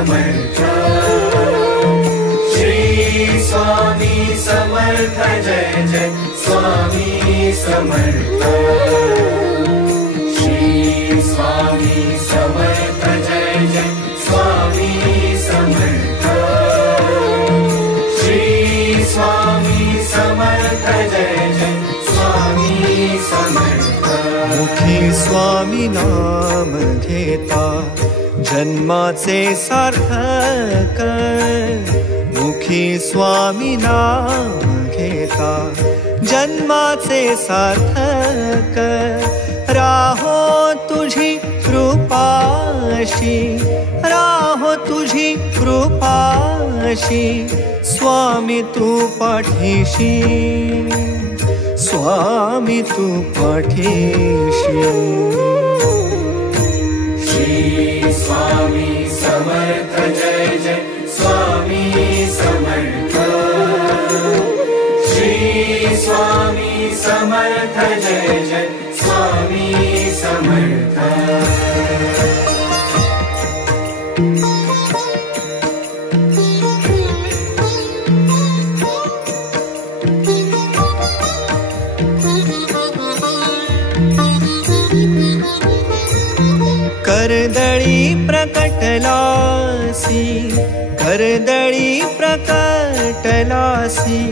समर्थ। श्री स्वामी समर्थ जय जय स्वामी समर्थ। श्री स्वामी समर्थ जय जय स्वामी समर्थ। श्री स्वामी समर्थ जय जय स्वामी समर्थ। मुखी स्वामी नाम घेता जन्माचे सार्थक। मुखी स्वामी नाम घेता जन्माचे सार्थक। राहो तुझी कृपाशी, राहो तुझी कृपाशी, स्वामी तू पाठीशी, स्वामी तू पाठीशी। श्री स्वामी समर्थ जय जय स्वामी समर्थ। श्री स्वामी समर्थ जय जय स्वामी समर्थ। कर्दळी प्रकटलासी, कर्दळी प्रकटलासी,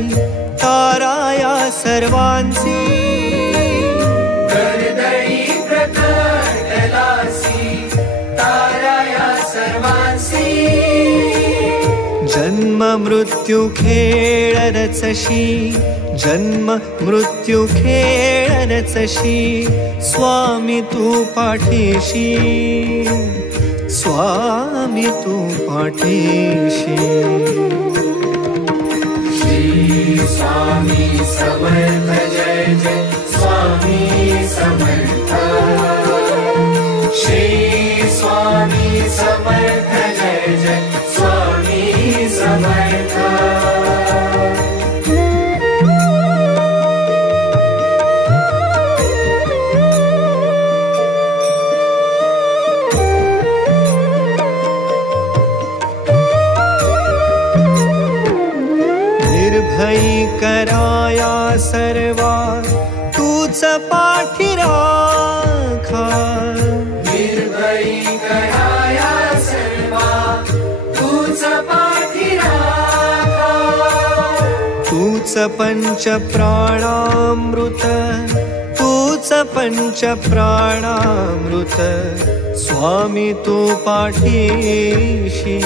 ताराया सर्वांसी। कर्दळी प्रकटलासी, ताराया सर्वांसी। जन्म मृत्यू खेळ रचशी, जन्म मृत्यू खेळ रचशी, स्वामी तू पाठीशी, स्वामी तू पाठीशी। श्री स्वामी समर्थ जय जय स्वामी समर्थ। श्री स्वामी समर्थ जय जय स्वामी समर्थ। निर्भयी कराया सर्वा तूच पाठी राखा। निर्भयी कराया सर्वा तूच पाठी राखा। तूच पंच प्राणामृत, तूच पंच प्राणामृत, स्वामी तू पाठीशी,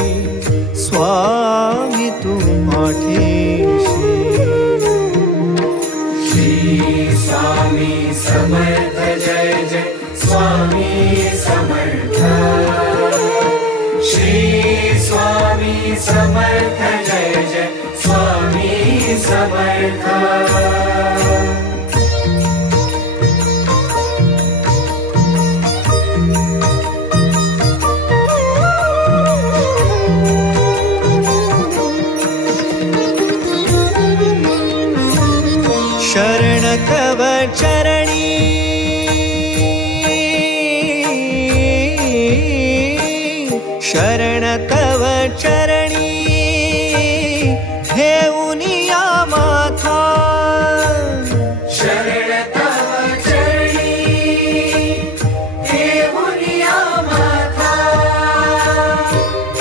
स्वामी तू पाठीशी। श्री स्वामी समर्थ जय जय स्वामी समर्थ। श्री स्वामी समर्थ जय जय स्वामी समर्थ। शरण तव चरणी, शरण तव चरणी, हेऊनिया माथा। शरण तव चरणी, हेऊनिया माथा।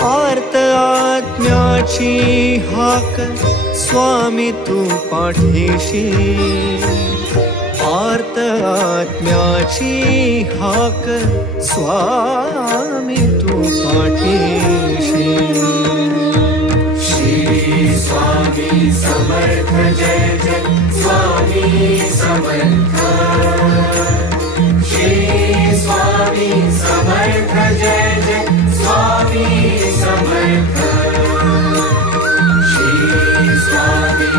आर्त आत्म्याची हाक, स्वामी तू पाठीशी, आर्त आत्म्याची हाक, स्वामी तू पाठीशी। श्री स्वामी समर्थ जय जय स्वामी समर्थ। श्री स्वामी समर्थ जय जय स्वामी समर्थ। श्री स्वामी